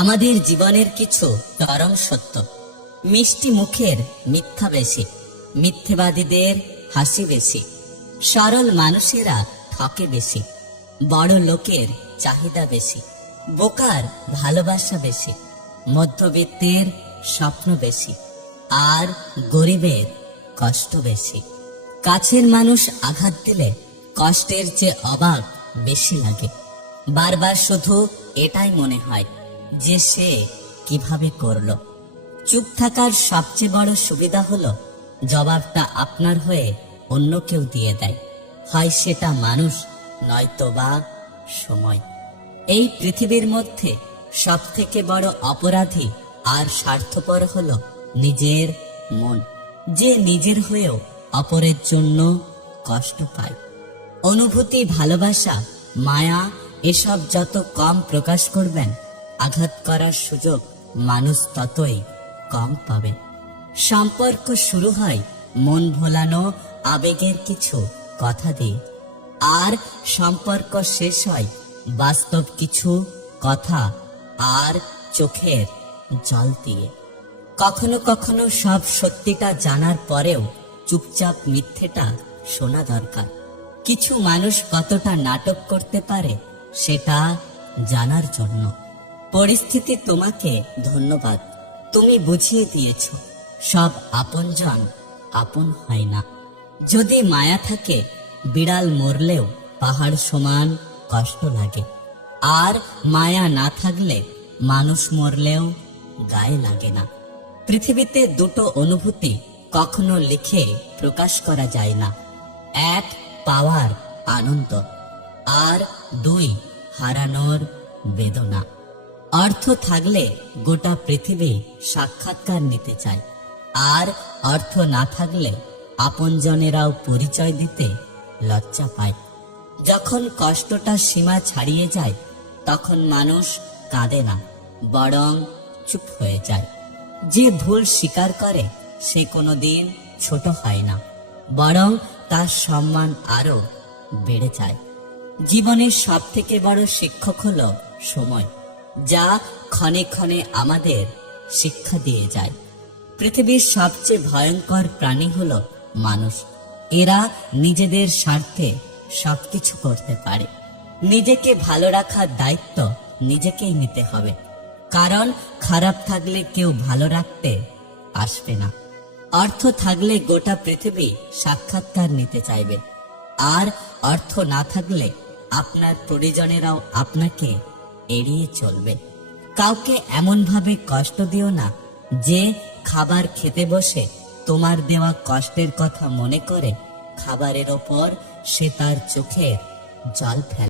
আমাদের জীবনের কিছু চরম সত্য। মিষ্টি মুখের মিথ্যা বেশি, মিথ্যেবাদীদের হাসি বেশি, সরল মানুষেরা ঠকে বেশি, বড় লোকের চাহিদা বেশি, বোকার ভালোবাসা বেশি, মধ্যবিত্তের স্বপ্ন বেশি, আর গরিবের কষ্ট বেশি। কাছের মানুষ আঘাত দিলে কষ্টের চেয়ে অবাক বেশি লাগে। বারবার শুধু এটাই মনে হয় যে সে কীভাবে করল। চুপ থাকার সবচেয়ে বড় সুবিধা হলো, জবাবটা আপনার হয়ে অন্য কেউ দিয়ে দেয়। হয় সেটা মানুষ, নয়তো বা সময়। এই পৃথিবীর মধ্যে সব থেকে বড় অপরাধী আর স্বার্থপর হল নিজের মন। যে নিজের হয়েও অপরের জন্য কষ্ট পায়। অনুভূতি, ভালোবাসা, মায়া, এসব যত কম প্রকাশ করবেন আঘাত করার সুযোগ মানুষ ততই কম পাবে। সম্পর্ক শুরু হয় মন ভোলানো, আবেগের কিছু কথা দিয়ে। আর সম্পর্ক শেষ হয় বাস্তব কিছু কথা আর চোখের জল দিয়ে। কখনো কখনো সব সত্যিটা জানার পরেও চুপচাপ মিথ্যেটা শোনা দরকার। কিছু মানুষ কতটা নাটক করতে পারে সেটা জানার জন্য। পরিস্থিতি তোমাকে ধন্যবাদ। তুমি বুঝিয়ে দিয়েছ, সব আপনজন আপন হয় না। যদি মায়া থাকে, বিড়াল মরলেও পাহাড় সমান কষ্ট লাগে। আর মায়া না থাকলে মানুষ মরলেও গায়ে লাগে না। পৃথিবীতে দুটো অনুভূতি কখনো লিখে প্রকাশ করা যায় না। এক, পাওয়ার আনন্দ। আর দুই, হারানোর বেদনা। অর্থ থাকলে গোটা পৃথিবী সাক্ষাৎকার নিতে চায়। আর অর্থ না থাকলে আপনজনেরাও পরিচয় দিতে লজ্জা পায়। যখন কষ্টটা সীমা ছাড়িয়ে যায়, তখন মানুষ কাঁদে না, বরং চুপ হয়ে যায়। যে ভুল স্বীকার করে, সে কোনোদিন ছোট হয় না, বরং তার সম্মান আরও বেড়ে যায়। জীবনের সব থেকে বড় শিক্ষক হলো সময়। যা ক্ষণে ক্ষণে আমাদের শিক্ষা দিয়ে যায়। পৃথিবীর সবচেয়ে ভয়ঙ্কর প্রাণী হলো মানুষ। এরা নিজেদের স্বার্থে সবকিছু করতে পারে। নিজেকে ভালো রাখার দায়িত্ব নিজেকেই নিতে হবে। কারণ খারাপ থাকলে কেউ ভালো রাখতে আসবে না। অর্থ থাকলে গোটা পৃথিবী সাক্ষাৎকার নিতে চাইবে। আর অর্থ না থাকলে আপনার পরিজনেরাও আপনাকে এড়িয়ে চলবে। কাউকে এমনভাবে কষ্ট দিও না যে খাবার খেতে বসে তোমার দেওয়া কষ্টের কথা মনে করে খাবারের ওপর সে তার চোখে জল ফেলে।